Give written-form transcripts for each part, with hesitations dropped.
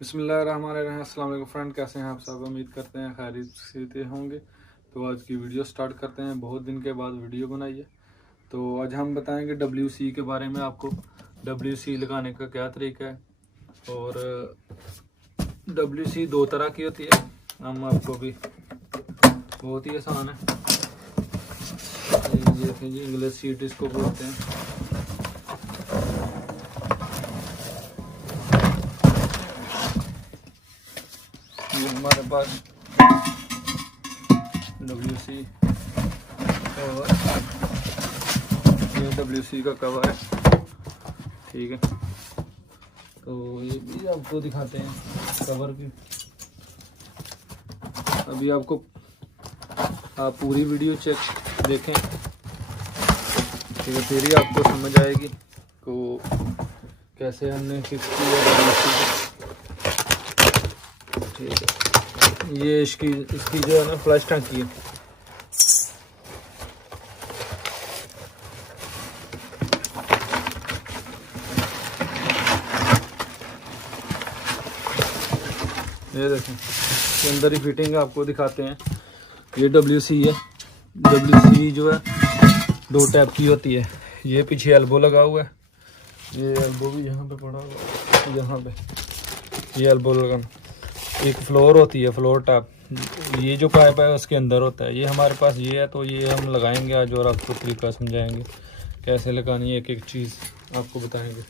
बिस्मिल्लाहिर्रहमानिर्रहीम। अस्सलाम वालेकुम फ्रेंड, कैसे हैं आप सब? उम्मीद करते हैं खैरियत से होंगे। तो आज की वीडियो स्टार्ट करते हैं। बहुत दिन के बाद वीडियो बनाई है। तो आज हम बताएंगे WC के बारे में आपको। WC लगाने का क्या तरीका है। और WC दो तरह की होती है। हम आपको भी बहुत ही आसान है। ये देखें जी, इंग्लिश सीट इसको बोलते हैं। ये हमारे पास WC और ये WC का कवर है, ठीक है। तो ये भी आपको दिखाते हैं कवर भी। अभी आपको आप पूरी वीडियो चेक देखें, ठीक है, फिर ही आपको समझ आएगी तो कैसे हमने फिक्स किया WC, ठीक है। ये इसकी जो है ना फ्लश टंकी है। ये देखें, इसके अंदर ही फिटिंग आपको दिखाते हैं। ये WC है। WC जो है दो टाइप की होती है। ये पीछे एल्बो लगा हुआ है, ये एल्बो भी यहाँ पे पड़ा हुआ है, यहाँ पे ये एल्बो लगाना। एक फ्लोर होती है, फ्लोर टैप। ये जो पाइप है उसके अंदर होता है। ये हमारे पास ये है, तो ये हम लगाएंगे आज और आपको तरीका समझाएंगे कैसे लगानी है, एक एक चीज़ आपको बताएंगे।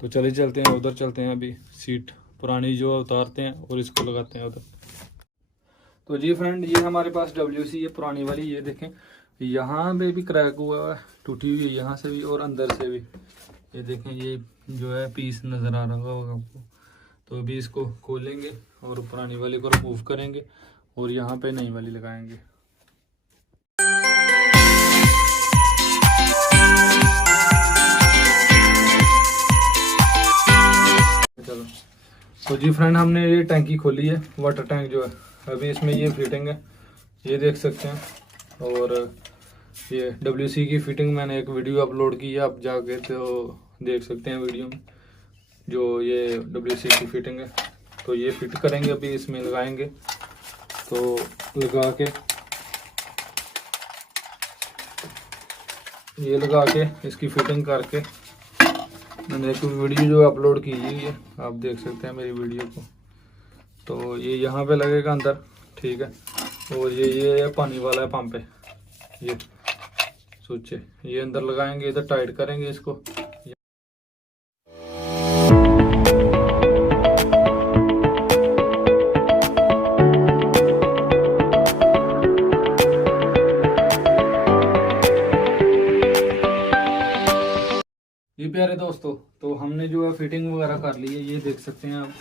तो चलिए चलते हैं, उधर चलते हैं। अभी सीट पुरानी जो उतारते हैं और इसको लगाते हैं उधर। तो जी फ्रेंड, ये हमारे पास WC है पुरानी वाली। ये देखें, यहाँ पे भी क्रैक हुआ है, टूटी हुई है यहाँ से भी और अंदर से भी। ये देखें, ये जो है पीस नज़र आ रहा होगा आपको। तो अभी इसको खोलेंगे और पुरानी वाली को रिमूव करेंगे और यहाँ पे नई वाली लगाएंगे। चलो, तो जी फ्रेंड, हमने ये टैंकी खोली है, वाटर टैंक जो है। अभी इसमें ये फिटिंग है, ये देख सकते हैं। और ये WC की फिटिंग मैंने एक वीडियो अपलोड की है, आप जाके तो देख सकते हैं वीडियो में, जो ये WC की फिटिंग है। तो ये फिट करेंगे, अभी इसमें लगाएंगे। तो लगा के ये लगा के इसकी फिटिंग करके मैंने एक वीडियो जो अपलोड की हुई है, आप देख सकते हैं मेरी वीडियो को। तो ये यहाँ पे लगेगा अंदर, ठीक है। और ये पानी वाला है पंप है, ये स्विच है, ये अंदर लगाएंगे, इधर टाइट करेंगे इसको। ये प्यारे दोस्तों, तो हमने जो है फिटिंग वगैरह कर ली है, ये देख सकते हैं आप।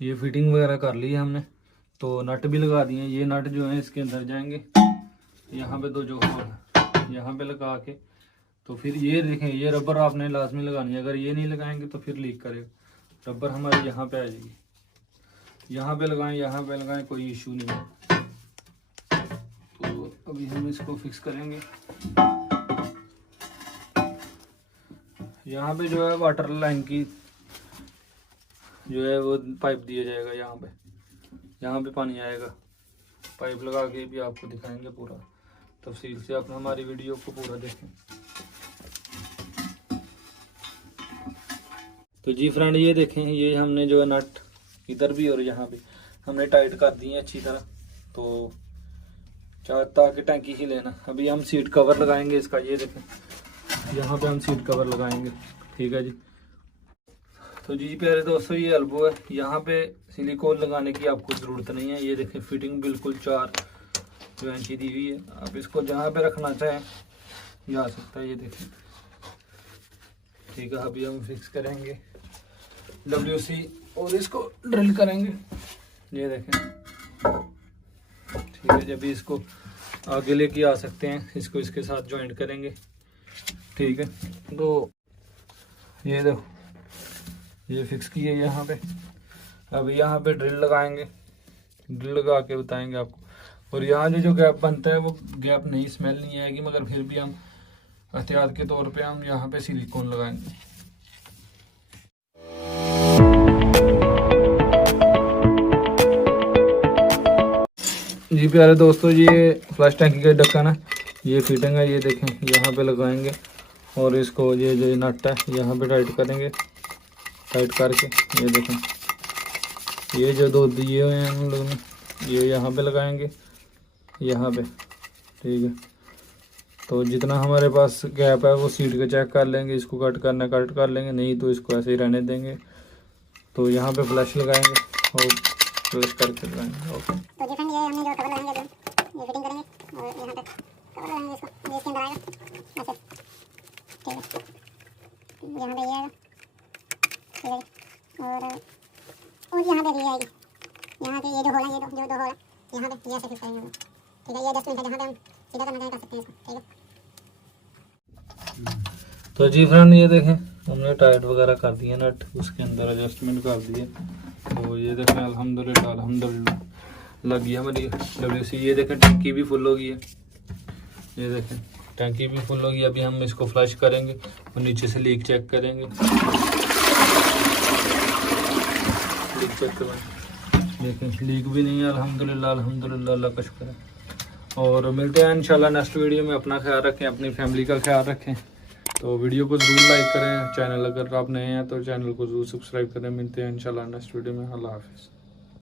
ये फिटिंग वगैरह कर ली है हमने। तो नट भी लगा दिए हैं। ये नट जो है इसके अंदर जाएंगे, यहाँ पे दो जो यहाँ पे लगा के। तो फिर ये देखें, ये रबर आपने लाजमी लगानी है। अगर ये नहीं लगाएंगे तो फिर लीक करेगा। रबर हमारी यहाँ पे आ जाएगी, यहाँ पे लगाएं, यहाँ पे लगाएं, कोई इशू नहीं है। तो अभी हम इसको फिक्स करेंगे। यहाँ पे जो है वाटर लाइन की जो है वो पाइप दिया जाएगा। यहाँ पे पानी आएगा। पाइप लगा के भी आपको दिखाएंगे पूरा तफसील से। आप हमारी वीडियो को पूरा देखें। तो जी फ्रेंड, ये देखें, ये हमने जो है नट इधर भी और यहाँ भी हमने टाइट कर दिए अच्छी तरह। तो ताकि टैंकी ही लेना। अभी हम सीट कवर लगाएंगे इसका। ये देखें, यहाँ पे हम सीट कवर लगाएंगे, ठीक है जी। तो जी प्यारे दोस्तों, ये एल्बो है। यहाँ पे सिलिकॉन लगाने की आपको ज़रूरत नहीं है। ये देखें, फिटिंग बिल्कुल 4 इंची दी हुई है। आप इसको जहाँ पे रखना चाहें जा सकता है। ये देखें, ठीक है। अभी हम फिक्स करेंगे WC और इसको ड्रिल करेंगे। ये देखें, ठीक है। जब भी इसको आगे लेके आ सकते हैं, इसको इसके साथ ज्वाइंट करेंगे, ठीक है। तो ये देखो, ये फिक्स किया यहाँ पे। अब यहाँ पे ड्रिल लगाएंगे, ड्रिल लगा के बताएंगे आपको। और यहाँ जो गैप बनता है वो गैप नहीं, स्मेल नहीं आएगी, मगर फिर भी हम एहतियात के तौर पे हम यहाँ पे सिलिकॉन लगाएंगे। जी प्यारे दोस्तों, ये फ्लश टैंकी का ढक्कन है, ये फिटिंग है। ये देखें यहाँ पे लगाएंगे और इसको ये जो नट है यहाँ पे टाइट करेंगे। टाइट करके ये देखें, ये जो दो दिए हुए हैं हम लोगों ने, ये यहाँ पे लगाएंगे, यहाँ पे। ठीक है, तो जितना हमारे पास गैप है वो सीट का चेक कर लेंगे। इसको कट करना कट कर लेंगे, नहीं तो इसको ऐसे ही रहने देंगे। तो यहाँ पे फ्लैश लगाएंगे और फ्लैश करके लगाएंगे। ओके, तो जी फ्रेंड, ये हमने जो कवर लगाएंगे ये फिटिंग करेंगे और यहाँ पे कवर लगाएंगे इसको, ये इसके अंदर आएगा ऐसे। ठीक है, यहाँ पे ये आएगा। ठीक है, और यहाँ पे ये आएगी। यहाँ पे ये जो होल है, ये दो होल है, यहाँ पे ये ऐसे फिट करेंगे हम। ठीक है, ये 10 मिनट है, जहाँ पे हम सीधा करना कर सकते हैं इसको। ठीक है, तो जी फ्रेंड ये देखें हमने टाइट वगैरह कर दिया, नट उसके अंदर एडजस्टमेंट कर दिए। तो ये देखें अल्हम्दुलिल्लाह लग गया हमारी WC। ये देखें टंकी भी फुल हो गई है, ये देखें टंकी भी फुल हो गई। अभी हम इसको फ्लश करेंगे और नीचे से लीक चेक करेंगे। लीक चेक करवाएं, देखें लीक भी नहीं है अल्हम्दुलिल्लाह। अल्लाह का शुक्र है। और मिलते हैं इंशाल्लाह नेक्स्ट वीडियो में। अपना ख्याल रखें, अपनी फैमिली का ख्याल रखें। तो वीडियो को ज़रूर लाइक करें, चैनल अगर आप नए हैं तो चैनल को ज़रूर सब्सक्राइब करें। मिलते हैं इंशाल्लाह नेक्स्ट वीडियो में। अल्लाह हाफिज़।